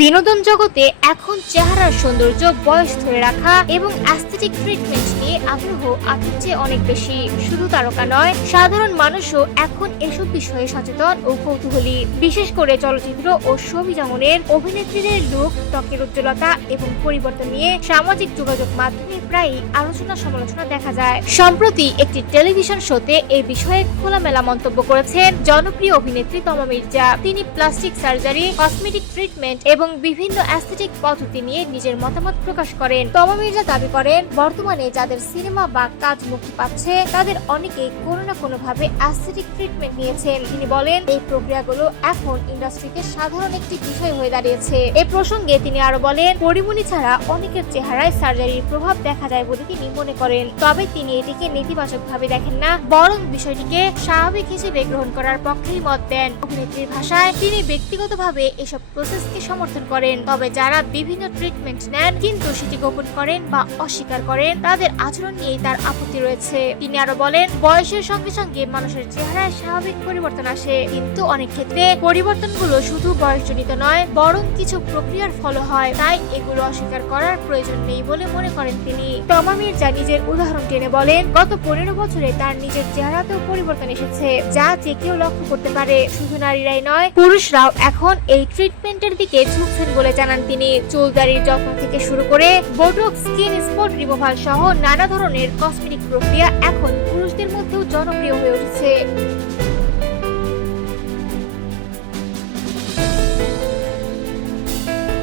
বিনোদন জগতে এখন চেহারার সৌন্দর্য, বয়স ধরে রাখা এবং অ্যাস্থেটিক ট্রিটমেন্ট নিয়ে আগ্রহ আগের চেয়ে অনেক বেশি। শুধু তারকা নয়, সাধারণ মানুষও এখন এসব বিষয়ে সচেতন ও কৌতূহলী। বিশেষ করে চলচ্চিত্র ও ছবি জগতের অভিনেত্রীদের লুক, ত্বকের উজ্জ্বলতা এবং পরিবর্তন নিয়ে সামাজিক যোগাযোগ মাধ্যমে প্রায়ই আলোচনা সমালোচনা দেখা যায়। সম্প্রতি একটি টেলিভিশন শোতে এই বিষয়ে খোলামেলা মন্তব্য করেছেন জনপ্রিয় অভিনেত্রী তমা মির্জা। তিনি প্লাস্টিক সার্জারি, কসমেটিক ট্রিটমেন্ট এবং বিভিন্ন অ্যাস্থেটিক পদ্ধতি নিয়ে নিজের মতামত প্রকাশ করেন। তমা মির্জা দাবি করেন, বর্তমানে যাদের সিনেমা বা কাজ মুক্তি পাচ্ছে তাদের অনেকেই কোনো না কোনোভাবে অ্যাস্থেটিক ট্রিটমেন্ট নিয়েছেন। তিনি বলেন, এই প্রক্রিয়াগুলো এখন ইন্ডাস্ট্রিতে সাধারণ একটি বিষয় হয়ে দাঁড়িয়েছে। এ প্রসঙ্গে তিনি আরো বলেন, পরিমণি ছাড়া অনেকের চেহারায় সার্জারির প্রভাব দেখা যায় বলে তিনি মনে করেন। তবে তিনি এটিকে নেতিবাচকভাবে দেখেন না, বরং বিষয়টিকে স্বাভাবিক হিসেবে গ্রহণ করার পক্ষেই মত দেন। অভিনেত্রীর ভাষায়, তিনি ব্যক্তিগতভাবে এসব প্রসেসকে সমর্থন করেন, তবে যারা বিভিন্ন ট্রিটমেন্ট নেন কিন্তু সেটি গোপন করেন বা অস্বীকার করেন তাদের আচরণ নিয়েই তার আপত্তি রয়েছে। তিনি আরো বলেন, বয়সের সঙ্গে সঙ্গে মানুষের চেহারায় স্বাভাবিক পরিবর্তন আসে, কিন্তু অনেক ক্ষেত্রে পরিবর্তনগুলো শুধু বয়সজনিত নয়, বরং কিছু প্রক্রিয়ার ফল হয়। তাই এগুলো অস্বীকার করার প্রয়োজন নেই বলে মনে করেন তিনি। তমা মির্জা নিজের উদাহরণ টেনে বলেন, গত 15 বছরে তার নিজের চেহারাতেও পরিবর্তন এসেছে, যা যে কেউ লক্ষ্য করতে পারে। শুধু নারীরাই নয়, পুরুষরাও এখন এই ট্রিটমেন্টের দিকে ঝুঁকছেন বলে জানান তিনি। চুলদারির যত্ন থেকে শুরু করে বোটক্স, স্কিন স্পট রিমুভাল সহ নানা ধরনের কসমেটিক প্রক্রিয়া এখন পুরুষদের মধ্যেও জনপ্রিয় হয়ে উঠেছে।